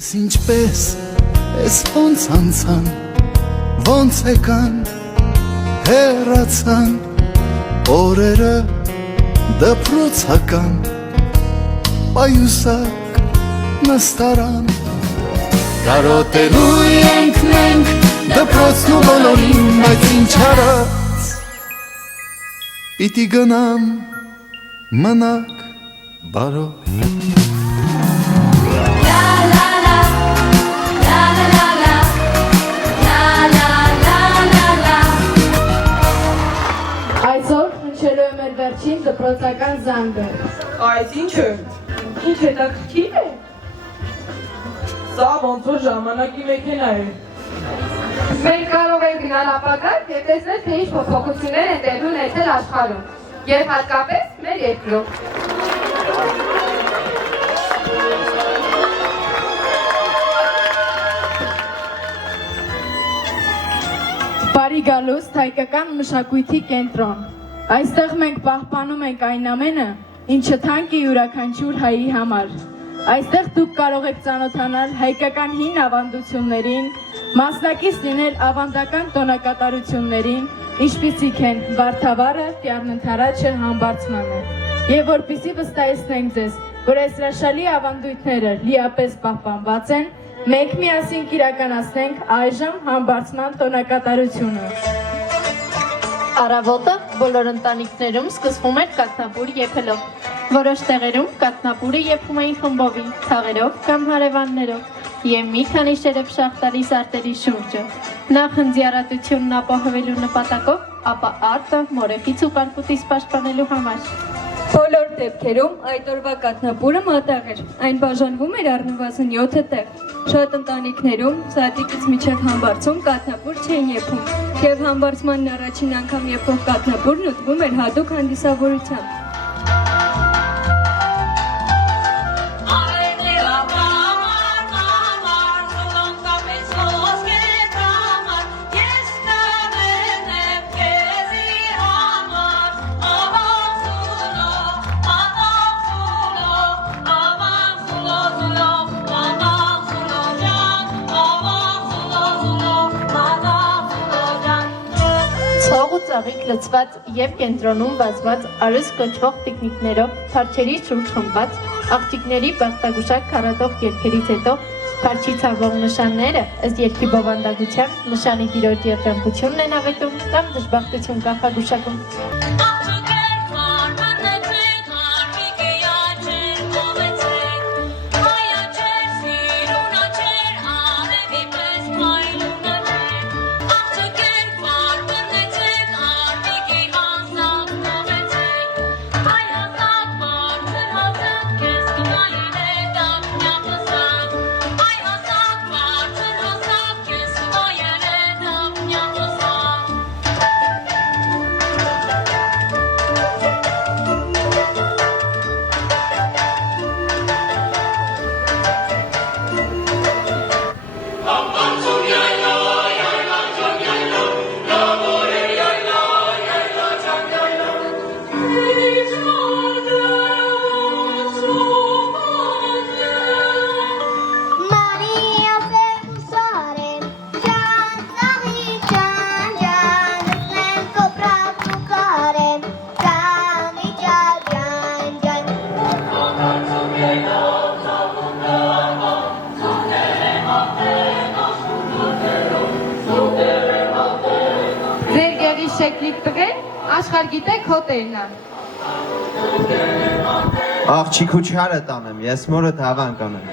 Ինչպես ես ոնց անցան, ոնց եկան, հեռացան օրերը դպրոցական, պայուսակ նստարան, կարոտելու ենք մենք դպրոցն ու բոլորին, բայց ինչ արած, պիտի գնամ մնաք բարով։ Վերջին դպրոցական զանգը։ Այս ինչ է հետաքրքիր է։ Սա ոնց որ ժամանակի մեքենա է։ Մենք կարող ենք գնալ ապագա և տեսնել, թե ինչ փոփոխություններ են տեղի ունեցել աշխարհում և հատկապես մեր երկրում։ Բարի գալուստ հայկական մշակույթի կենտրոն։ Այստեղ մենք պահպանում ենք այն ամենը, ինչը թանկ է յուրաքանչյուր հայի համար։ Այստեղ դուք կարող եք ծանոթանալ հայկական հին ավանդություններին, մասնակից լինել ավանդական տոնակատարություններին, ինչպիսիք են վարդավառը, կեռնընդառաջը, համբարձմանը։ Եվ որպեսզի վստահեցնենք ձեզ, որ այս հրաշալի ավանդույթները լիապես պահպանված են, մենք միասին կիրականացնենք այժմ համբարձման տոնակատարությունը։ Առավոտը բոլոր ընտանիքներում սկսվում էր կաթնապուր եփելով։ Որոշ տեղերում կաթնապուրը եփում էին խմբովի, թաղերով կամ հարևաններով և մի քանի շերեփ-շաղ տալիս արտերի շուրջը։ Նախ հնձիառատությունն ապահովելու նպատակով, ապա արտը մորեխից ու կարկուտից պաշտպանելու համար։ Բոլոր դեպքերում այդ օրվա կաթնապուրը մատաղ էր, այն բաժանվում էր առնվազն 7 տեղ։ Շատ ընտանիքներում սատիկից մինչև համբարձում կաթնապուր չէին եփում, և համբարձմանն առաջին անգամ եփող կաթնապուրն ուտվում էր հատուկ հանդիսավորությամբ։ Ծաղիկ լցված և կենտրոնում բազված արուս կոչվող տիկնիկներով փարչերի շուրջ խմբված աղջիկների բախտագուշակ քառատող երգերից հետո փարչի ցավող նշանները ըստ երգի բովանդակության նշանի տիրոջ երջանկությունն են ավետում կամ դժբախտություն կանխագուշակում։ Աշխարհ գիտեք հոտերն է։ Աղջիկու չարը տանեմ, ես մորդ հավան կանեմ։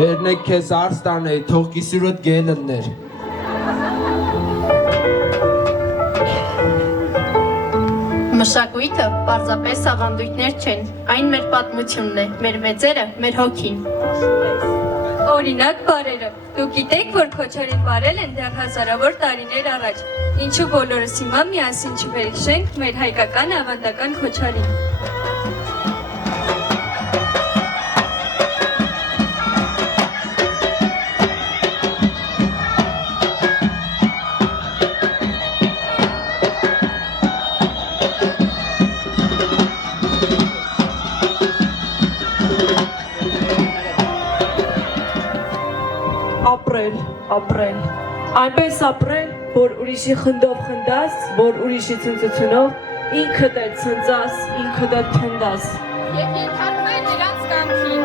Երնեք քեզ արս տանեի, թող կիսուրդ գելններ։ Մշակույթը պարզապես ավանդույթներ չեն, այն մեր պատմությունն է, մեր մեծերը, մեր հոգին։ Օրինակ բարերը։ Դուք գիտեք, որ Քոչարին բարել են դեռ հազարավոր տարիներ առաջ։ Ինչու բոլորս հիմա միասին չվերիշենք մեր հայկական ավանդական Քոչարին։ Ապրել, այնպես ապրել, որ ուրիշի խնդով խնդաս, որ ուրիշի ցնծությունով ինքդ էլ ցնծաս, ինքդ էլ թնդաս։ Եվ ենթարկվել նրանց կամքին,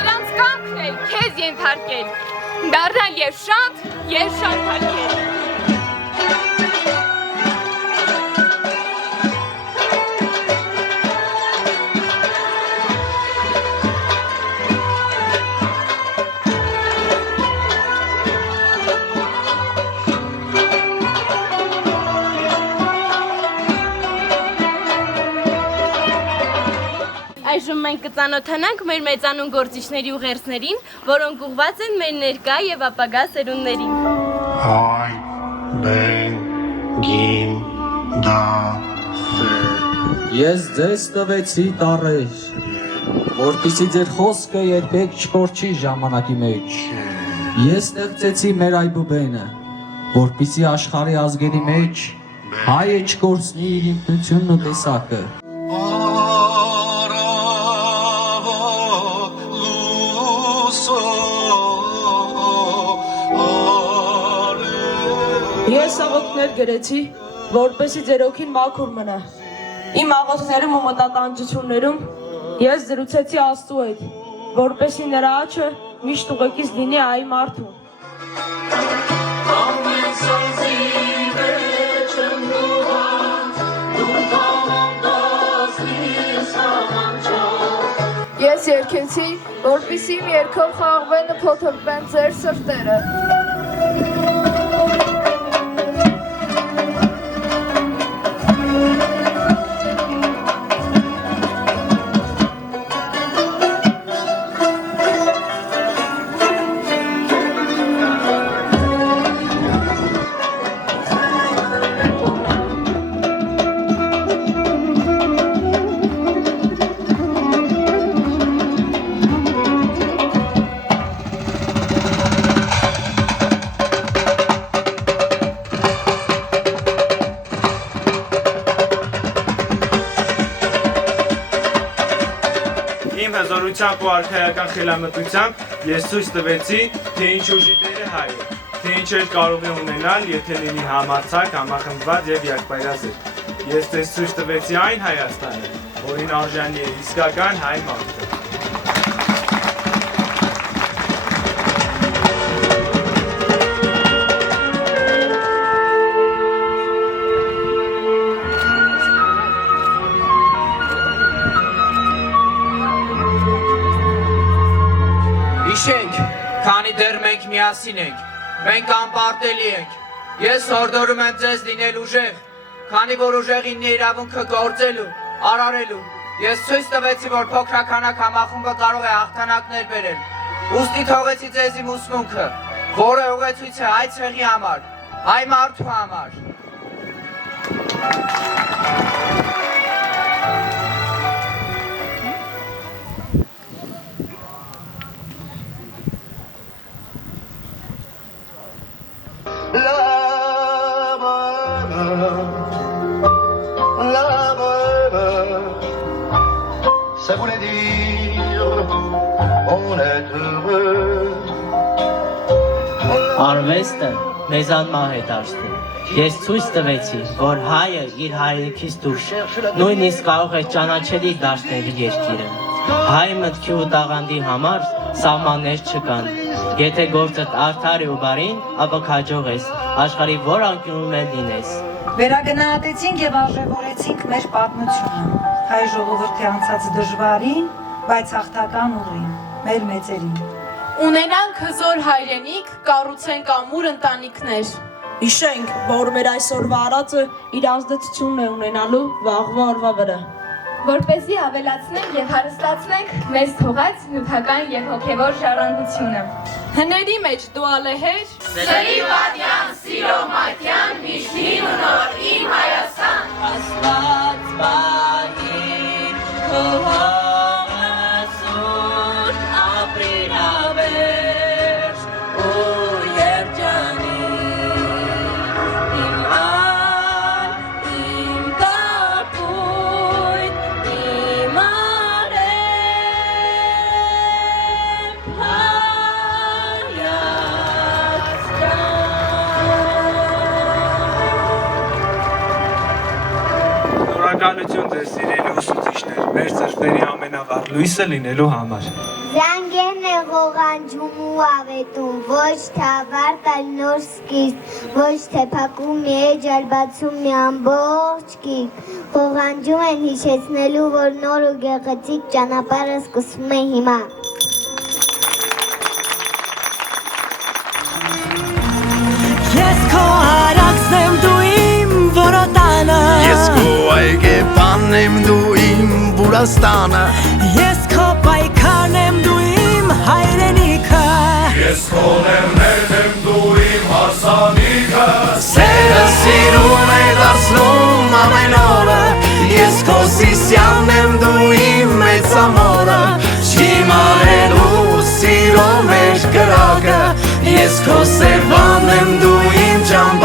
նրանց կամքն էլ քեզ ենթարկել, դառնալ եւ շանթարկել։ Այժմ մենք կծանոթանանք մեր մեծանուն գործիչների ուղերձներին, որոնք ուղղված են մեր ներկա եւ ապագա սերունդներին։ Հայ, բեն, գին, դա, Ես ձեզ տվեցի տառեր, որպեսզի ձեր խոսքը երբեք չկորչի ժամանակի մեջ։ Ես ստեղծեցի մեր այբուբենը, որպեսզի աշխարհի ազգերի մեջ հայը չկորցնի իր ինքնությունն ու տեսակը։ Ես աղոթքներ գրեցի, որպեսզի ձեր հոգին մաքուր մնա։ Իմ աղոթքներում ու մտատանջություններում ես զրուցեցի Աստծու հետ, որպեսզի նրա աչքը միշտ ուղեկից լինի այ մարդուն։ Ես երգեցի, որպեսզի իմ երգով խաղաղվեն ու փոթորկվեն ձեր սրտերը։ Իմ հզորությամբ ու արքայական խելամտությամբ ես ցույց տվեցի, թե ինչ ուժի տերը հայ է, թե ինչ էլ կարող է ունենալ, եթե լինի համարձակ, համախմբված եւ յակպայրազեր։ Ես ձեզ ցույց տվեցի այն Հայաստանը, որին արժանի է իսկական հայ մարդը։ Հիշենք, քանի դեռ մենք միասին ենք, մենք անպարտելի ենք։ Ես հորդորում եմ ձեզ լինել ուժեղ, քանի որ ուժեղինն է իրավունքը գործելու, արարելու։ Ես ցույց տվեցի, որ փոքրականակ համախումբը կարող է հաղթանակներ բերել։ Ուստի թողեցի ձեզ իմ ուսմունքը, որը ուղեցույց է հայ ցեղի համար, հայ մարդու համար։ Ça voulait dire on est heureux. Արվեստը մեզան մահ է դարձնում։ Ես ցույց տվեցի, որ հայը իր հայրենիքից դուրս նույնիսկ կարող է ճանաչելի դարձնել իր երկիրը։ Հայ մտքի ու տաղանդի համար սահմաններ չկան։ Եթե գործդ արդար է ու բարին, ապա քաջող ես, աշխարհի որ անկյունում էլ լինես։ Վերագնահատեցինք եւ արժևորեցինք մեր պատմությունը, հայ ժողովրդի անցած դժվարին, բայց հաղթական ուղին, մեր մեծերին։ Ունենանք հզոր հայրենիք, կառուցենք ամուր ընտանիքներ։ Հիշենք, որ մեր այսօրվա արածը իր ազդեցությունն է ունենալու վաղվա օրվա վրա։ որպեսզի ավելացնենք եւ հարստացնենք մեզ թողած նյութական եւ հոգեվոր ժառանգությունը։ Հների մեջ դու ալեհեր, Սրի պատյան, սիրո մատյան, միշտ հին ու նոր իմ Հայաստան։ Աստված բաղիր քո հողը սուրբ ապրիր ավերջ ու երջանի իմ ան, իմ կապույտ, իմ արև Շնորհակալություն ձեզ սիրելի ուսուցիչներ, մեր ծրտերի ամենավառ լույսը լինելու համար։ Զանգերն է ղողանջում ու ավետում, ոչ թե ավարտալ նոր սկիզբ, ոչ թե փակում մի էջ, այլ բացում մի ամբողջ կիկ։ Ղողանջում են հիշեցնելու, որ նոր ու գեղեցիկ ճանապարհը սկսվում է հիմա։ Ես քո հարակսն եմ դու իմ որոտանը, Ես քո այգեպանն եմ դու իմ Բուրաստանը, ես քո պայքարն եմ դու իմ հայրենիքը, Ես քո լեռներն եմ դու իմ հարսանիքը, Սերը սիրուն է դարձնում ամեն օրը, Ես քո Սիսյանն եմ դու իմ մեծ ամորը, Չիմարելու սիրո մեջ կրակը, Ես քո Սևանն եմ դու իմ ճամբարը,